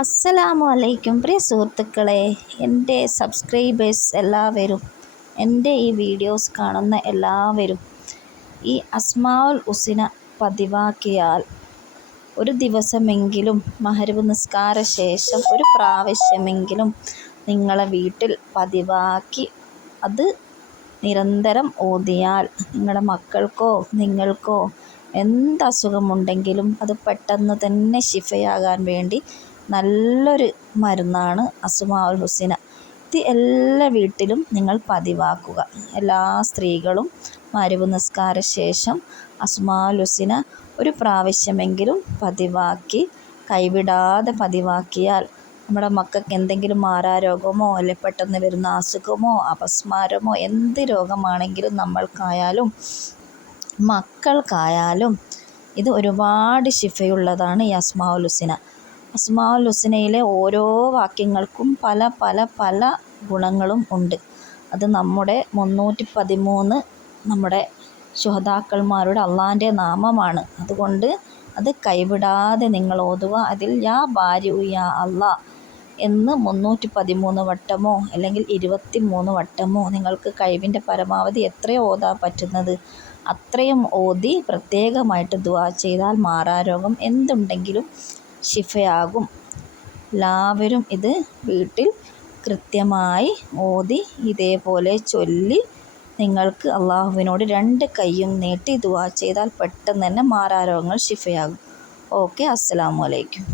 അസ്സലാമു അലൈക്കും പ്രിയ സുഹൃത്തുക്കളെ, എൻ്റെ സബ്സ്ക്രൈബേഴ്സ് എല്ലാവരും, എൻ്റെ ഈ വീഡിയോസ് കാണുന്ന എല്ലാവരും ഈ അസ്മാഉൽ ഹുസ്ന പതിവാക്കിയാൽ ഒരു ദിവസമെങ്കിലും മഗ്‌രിബ് നിസ്കാര ശേഷം ഒരു പ്രാവശ്യമെങ്കിലും നിങ്ങളെ വീട്ടിൽ പതിവാക്കി അത് നിരന്തരം ഓതിയാൽ നിങ്ങളുടെ മക്കൾക്കോ നിങ്ങൾക്കോ എന്ത് അസുഖമുണ്ടെങ്കിലും അത് പെട്ടെന്ന് തന്നെ ശിഫയാകാൻ വേണ്ടി നല്ലൊരു മരുന്നാണ് അസ്മാഉൽ ഹുസ്ന. ഇത് എല്ലാ വീട്ടിലും നിങ്ങൾ പതിവാക്കുക. എല്ലാ സ്ത്രീകളും മഗ്‌രിബ് നിസ്കാര ശേഷം അസ്മാഉൽ ഹുസ്ന ഒരു പ്രാവശ്യമെങ്കിലും പതിവാക്കി കൈവിടാതെ പതിവാക്കിയാൽ നമ്മുടെ മക്കൾക്ക് എന്തെങ്കിലും മാറാരോഗമോ അല്ലെ പെട്ടെന്ന് വരുന്ന അസുഖമോ അപസ്മാരമോ എന്ത് രോഗമാണെങ്കിലും നമ്മൾക്കായാലും മക്കൾക്കായാലും ഇത് ഒരുപാട് ശിഫയുള്ളതാണ് ഈ അസ്മാഉൽ ഹുസ്ന. അസ്മാഉൽ ഹുസ്നയിലെ ഓരോ വാക്യങ്ങൾക്കും പല പല പല ഗുണങ്ങളും ഉണ്ട്. അത് നമ്മുടെ 313 നമ്മുടെ ശുഹദാക്കന്മാരുടെ അള്ളാൻ്റെ നാമമാണ്. അതുകൊണ്ട് അത് കൈവിടാതെ നിങ്ങൾ ഓതുക. അതിൽ യാ ബാരിഉ യാ അള്ളാ എന്ന് 313 വട്ടമോ അല്ലെങ്കിൽ 23 വട്ടമോ നിങ്ങൾക്ക് കഴിവിൻ്റെ പരമാവധി എത്രയോ ഓതാൻ പറ്റുന്നത് അത്രയും ഓതി പ്രത്യേകമായിട്ട് ദുആ ചെയ്താൽ മാറാരോഗം എന്തുണ്ടെങ്കിലും ശിഫയാകും. എല്ലാവരും ഇത് വീട്ടിൽ കൃത്യമായി ഓതി ഇതേപോലെ ചൊല്ലി നിങ്ങൾക്ക് അള്ളാഹുവിനോട് 2 കൈയും നീട്ടി ദുആ ചെയ്താൽ പെട്ടെന്ന് തന്നെ മാറാരോഗങ്ങൾ ശിഫയാകും. ഓക്കെ, അസ്സലാമു അലൈക്കും.